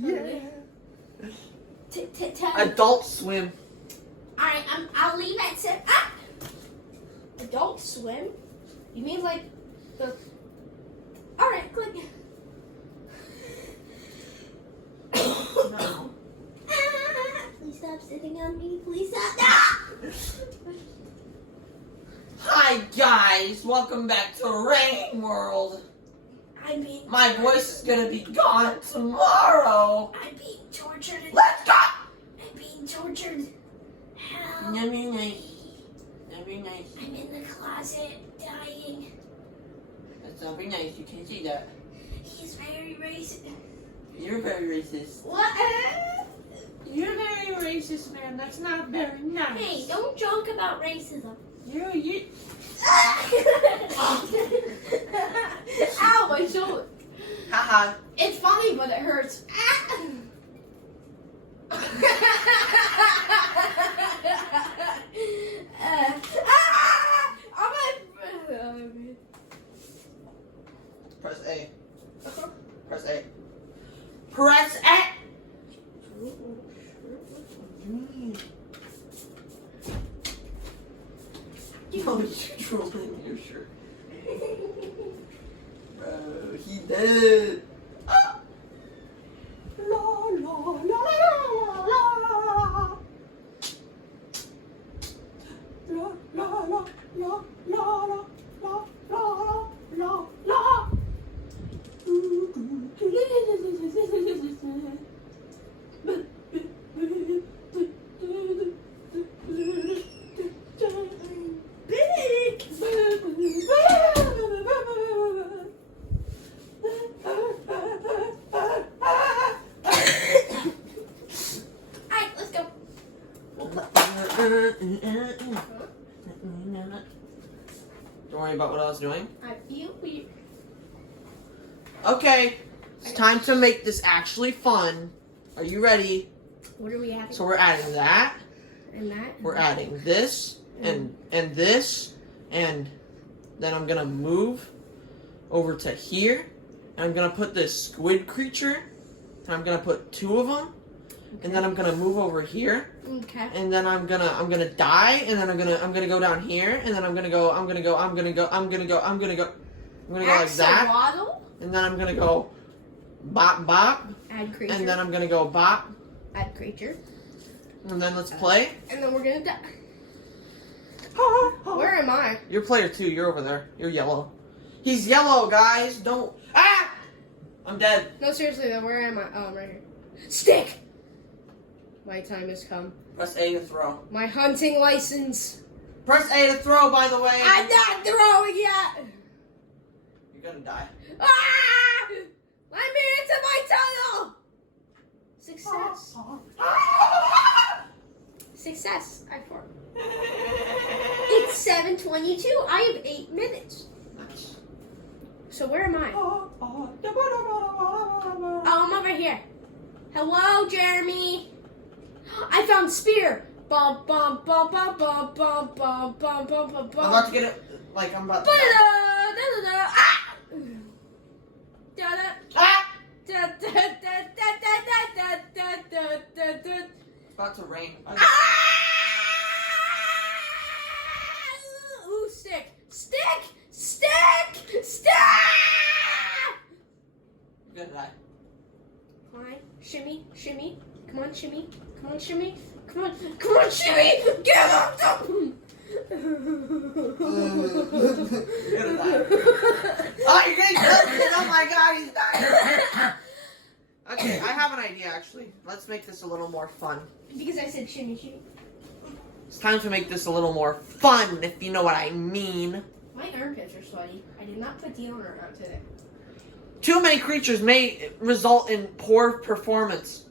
Yeah. Tell Adult Swim. Alright, I'll leave at 7. Adult Swim? You mean like the... Alright, click. No. Please stop sitting on me. Please stop. Ah! Hi guys, welcome back to Rain World. I'm being My voice is gonna be gone tomorrow. I'm being tortured. Let's go! I'm being tortured. Help. Very nice. Very nice. I'm in the closet, dying. That's not very nice. You can't say that. He's very racist. You're very racist. What? You're very racist, man. That's not very nice. Hey, don't joke about racism. You. Ow, my shoulder. Haha. It's funny, but it hurts. Press A. Press A. Press A. Oh, you drooling your shirt. Bro, he did. Ah. La la la la la la. La la la la la la la la la. Alright, let's go. Don't worry about what I was doing. I feel weird. Okay, it's time to make this actually fun. Are you ready? What are we adding? So we're adding that. And that? We're adding this and this, and then I'm gonna move over to here, and I'm gonna put this squid creature, and I'm gonna put 2 of them, and then I'm gonna move over here, Okay. and then I'm gonna die, and then I'm gonna go down here, and then I'm gonna go like that, Axolotl? and then I'm gonna go bop bop, Add creature. and then I'm gonna go bop, Add creature. and then let's play. And then we're gonna die. Where am I? You're player 2. You're over there. You're yellow. He's yellow, guys. Don't. Ah! I'm dead. No, seriously though, where am I? Oh, I'm right here. Stick! My time has come. Press A to throw. My hunting license. Press A to throw, by the way. I'm not throwing yet! You're gonna die. Ah! Let me into my tunnel! Success. Success. I fought. It's 7:22. I have 8 minutes. Nice. So where am I? Oh, I'm over here. Hello, Jeremy. I found spear. Bum bum bum bum bum bum bum bum bum bum bum. I'm about to get it. Like, I'm about to. Ah! Ah! It's about to rain. Ooh, stick! Stick! Stick! Stick! You're gonna die. Come on, shimmy, shimmy. Come on, shimmy. Come on, shimmy. Come on, come on, shimmy! Get up! You're gonna die. Oh, you're getting closer. Oh my god, he's dying. Okay, I have an idea actually. Let's make this a little more fun. Because I said shimmy, shimmy. It's time to make this a little more fun, if you know what I mean. My armpits are sweaty. I did not put deodorant on today. Too many creatures may result in poor performance.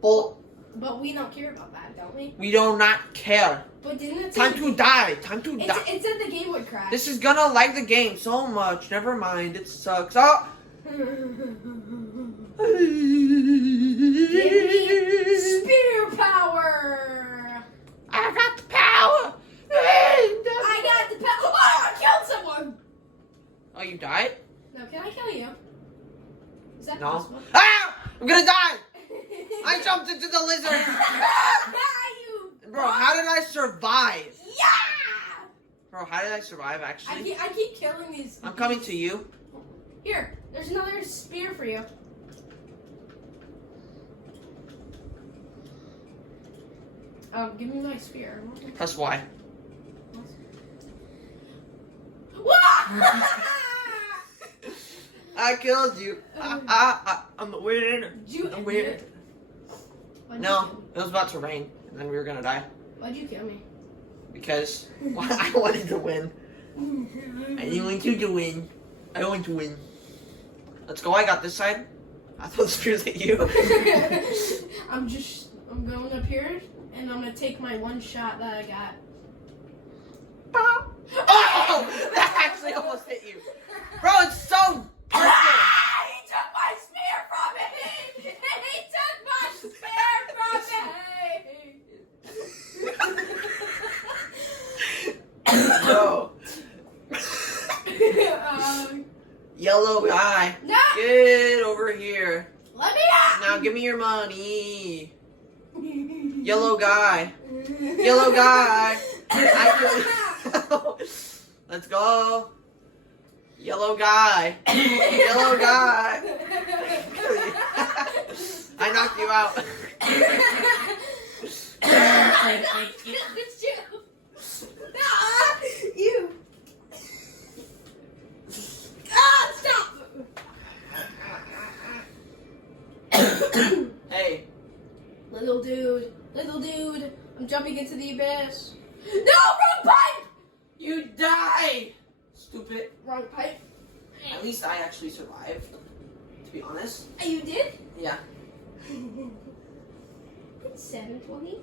Well, But we don't care about that, don't we? we do not care. But didn't it say Time to die. Time to die. it said the game would crash. This is gonna lag the game so much. Never mind. It sucks. Oh. Spear power! I got the power. I got the power. Oh, I killed someone! Oh, you died? No, can I kill you? Is that No. possible? Ah! I'm gonna die. jumped into the lizard. You. Bro, how did I survive? Yeah. Bro, how did I survive, actually? I keep killing these. I'm coming to you. Here, there's another spear for you. Give me my spear. Press Y. I killed you. I'm the winner. I'm winner. No, it was about to rain, and then we were gonna die. Why'd you kill me? Because I wanted to win. I didn't want you to win. I want to win. Let's go. I got this side. I thought the spears at you. I'm going up here, and I'm gonna take my one shot that I got. Oh! That actually almost hit you. Bro, it's so perfect. He took my spear from me! He took my spear from me! Bro. Yellow guy. No! Get over here. Let me out! Now give me your money. Yellow guy. Yellow guy. Let's go. Yellow guy. Yellow guy. I knocked you out. You. Ah, stop! Hey. Little dude, I'm jumping into the abyss. No, wrong pipe! You die. Stupid. Wrong pipe. At least I actually survived. To be honest. You did? Yeah. It's 7:20.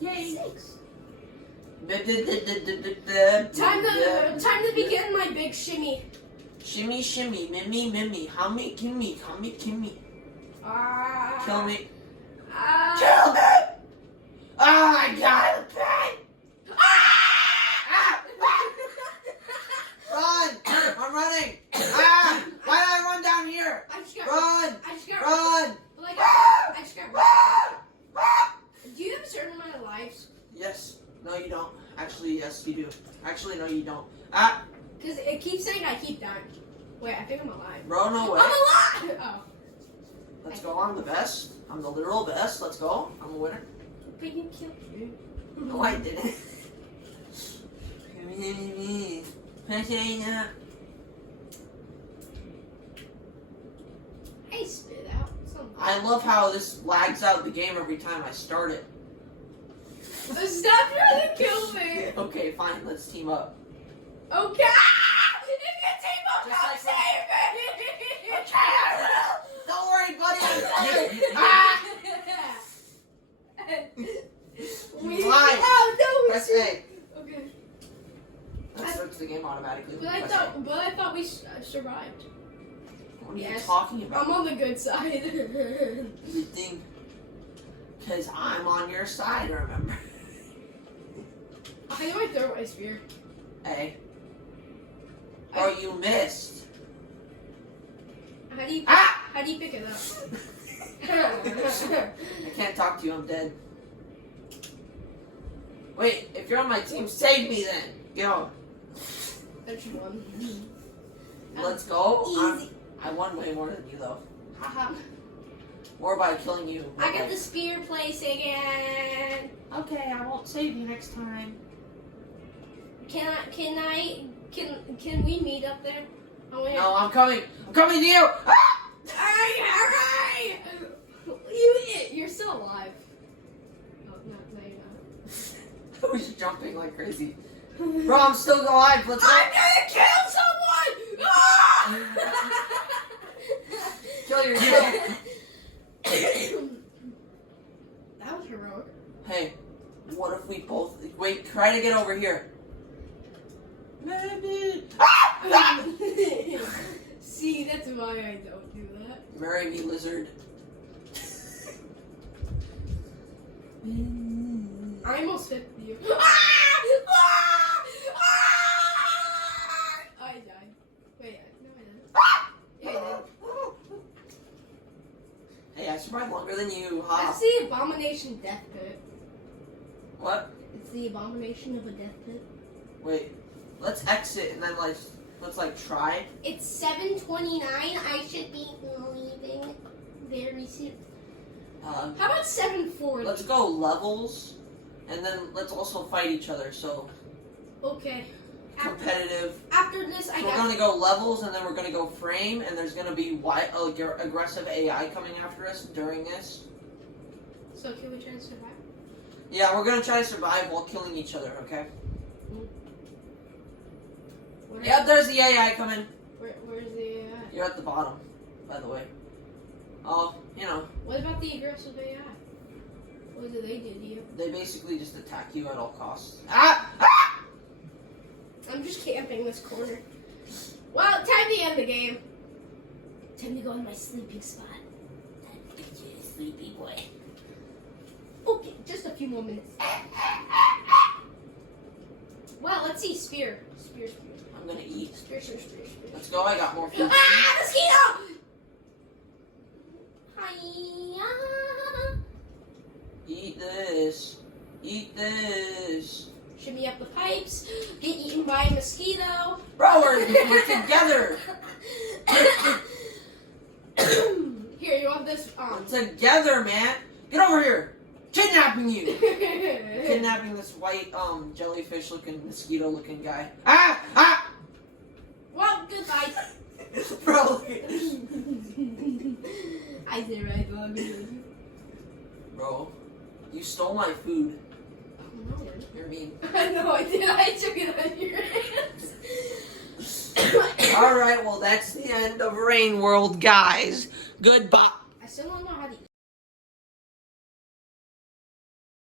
Yay. 6. Time Time to begin my big shimmy. Shimmy, shimmy, mimmy, mimmy. Hummy, kimmy, hummy, kimmy. Ah. Kill me. Ah. Kill me! Ah, I got it, pain! Run! I'm running! Ah! Why did I run down here? I just got Run! I just got Run! Like, I just got Do you have a certain amount of lives? Yes. No, you don't. Actually, yes, you do. Actually, no, you don't. Ah! Because it keeps saying I keep dying. Wait, I think I'm alive. Bro, no way. I'm alive! Oh. Let's go. I'm the best. I'm the literal best. Let's go. I'm a winner. But you killed me. No, I didn't. I spit out something. I love how this lags out the game every time I start it. Stop trying to kill me! Okay, fine. Let's team up. Okay! If you team up, Just come like save me! Okay, I will. Don't worry, buddy. I'm coming. Ah! Why? Oh, no, we Press should- A. Okay. That starts the game automatically. But I Press thought we survived. A. What are you Yes. talking about? I'm on the good side. You think? Because I'm on your side, remember? How do I throw my spear? A. Or you missed. How do you pick it up? I can't talk to you, I'm dead. Wait, if you're on my team, save me then. Go. There's one. Let's go. Easy. I won way more than you though. Haha. More by killing you. I got the spear place again. Okay, I won't save you next time. Can we meet up there? Oh, yeah. No, I'm coming. I'm coming to you. Ah! Hurry! You're still alive. Oh, no, you're I was jumping like crazy. Bro, I'm still alive. Let's go. I'm gonna kill someone! Ah! Kill yourself. That was heroic. Hey, what if we both wait? Try to get over here. Maybe. Ah! See, that's why I don't do that. Marry me, lizard. I almost hit you. I died. Wait, no, I didn't. Yeah, I did. Hey, Yeah, I survived longer than you. Ha. That's the abomination death pit. What? It's the abomination of a death pit. Wait. Let's exit and then let's try. It's 7:29. I should be leaving very soon. How about 7:40? Let's go levels, and then let's also fight each other. So Okay. competitive. After this, So we're gonna go levels, and then we're gonna go frame, and there's gonna be aggressive AI coming after us during this. So can we try to survive? Yeah, we're gonna try to survive while killing each other. Okay. Where, Yep, there's the AI coming. Where's the AI? You're at the bottom, by the way. Oh, you know, What about the aggressive AI? What do they do to you? they basically just attack you at all costs. Ah! Ah! I'm just camping this corner. Well, time to end the game. Time to go in my sleeping spot. Time to get you, sleepy boy. Okay, just a few more minutes. Well, let's see. Spear. Spear. I'm gonna eat. Spear. Let's go. I got more food. Ah, mosquito! Hiya. Eat this. Eat this. Shimmy up the pipes. Get eaten by a mosquito. Bro, we're together. Here, you want this? Together, man. Get over here. Kidnapping you. Kidnapping this white jellyfish looking mosquito looking guy. Ah! Ah! Well, goodbye. Bro. I did right, dog. Bro, you stole my food. No, You're mean. no, I did. I took it on your hands. Alright, well that's the end of Rain World, guys. Goodbye. I still don't know how to eat.